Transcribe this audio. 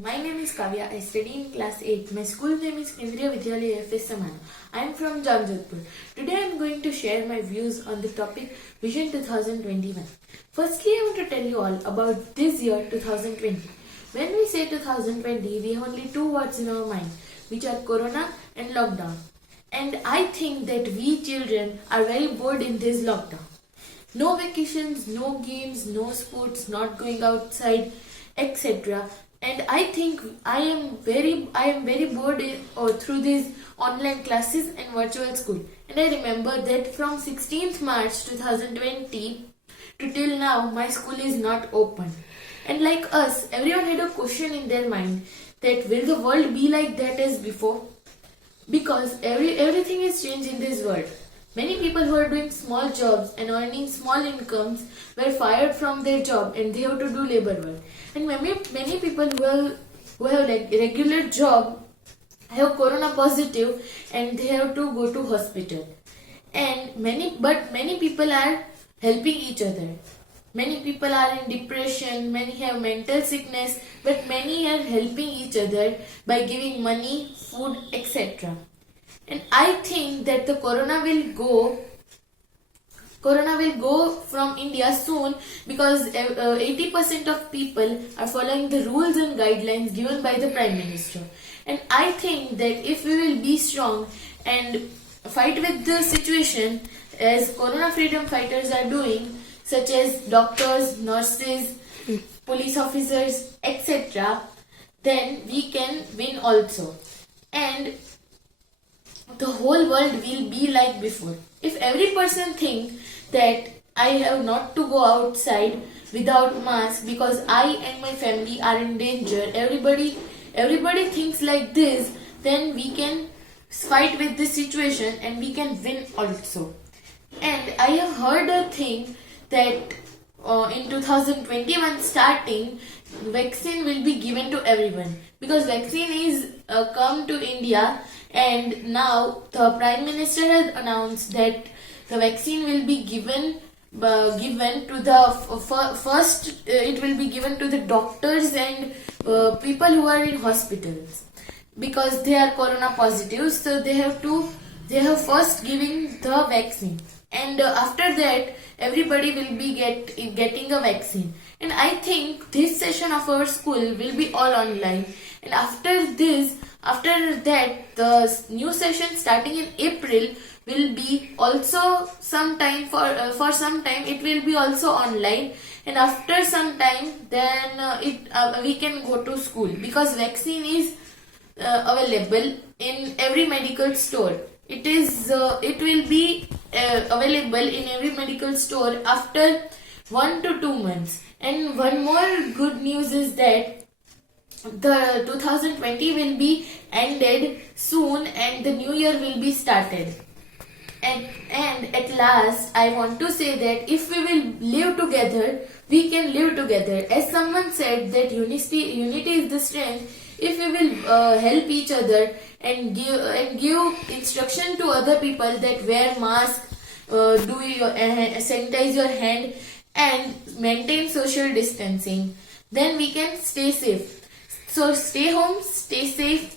My name is Kavya. I study in class 8. My school name is Kendriya Vidyalaya FS Samana. I am from Jamjodhpur. Today I am going to share my views on the topic Vision 2021. Firstly, I want to tell you all about this year 2020. When we say 2020, we have only two words in our mind, which are Corona and lockdown. And I think that we children are very bored in this lockdown. No vacations, no games, no sports, not going outside, etc. And I think I am very bored through these online classes and virtual school. And I remember that from 16th March 2020 to till now, my school is not open. And like us, everyone had a question in their mind that will the world be like that as before? Because everything has changed in this world. Many people who are doing small jobs and earning small incomes were fired from their job and they have to do labor work. And many people who have like regular job have corona positive and they have to go to hospital. And many people are helping each other. Many people are in depression, many have mental sickness, but many are helping each other by giving money, food, etc. And I think that the corona will go from India soon because 80% of people are following the rules and guidelines given by the Prime Minister. And I think that if we will be strong and fight with the situation as Corona freedom fighters are doing, such as doctors, nurses, police officers, etc., then we can win also. And the whole world will be like before. If every person think that I have not to go outside without mask because I and my family are in danger, everybody thinks like this, then we can fight with this situation and we can win also. And I have heard a thing that in 2021 starting, vaccine will be given to everyone because vaccine is come to India, and now the Prime Minister has announced that the vaccine will be given to the first. It will be given to the doctors and people who are in hospitals because they are corona positive. So they have first giving the vaccine, and after that everybody will be getting a vaccine. And I think this session of our school will be all online, and after that the new session starting in April will be also sometime for some time it will be also online, and after some time then we can go to school because vaccine is available in every medical store. It will be available in every medical store after 1 to 2 months. And one more good news is that the 2020 will be ended soon and the new year will be started. And at last, I want to say that if we will live together, we can live together. As someone said that unity is the strength. If we will help each other and give instruction to other people that wear mask, sanitize your hand, and maintain social distancing, then we can stay safe. So stay home, stay safe,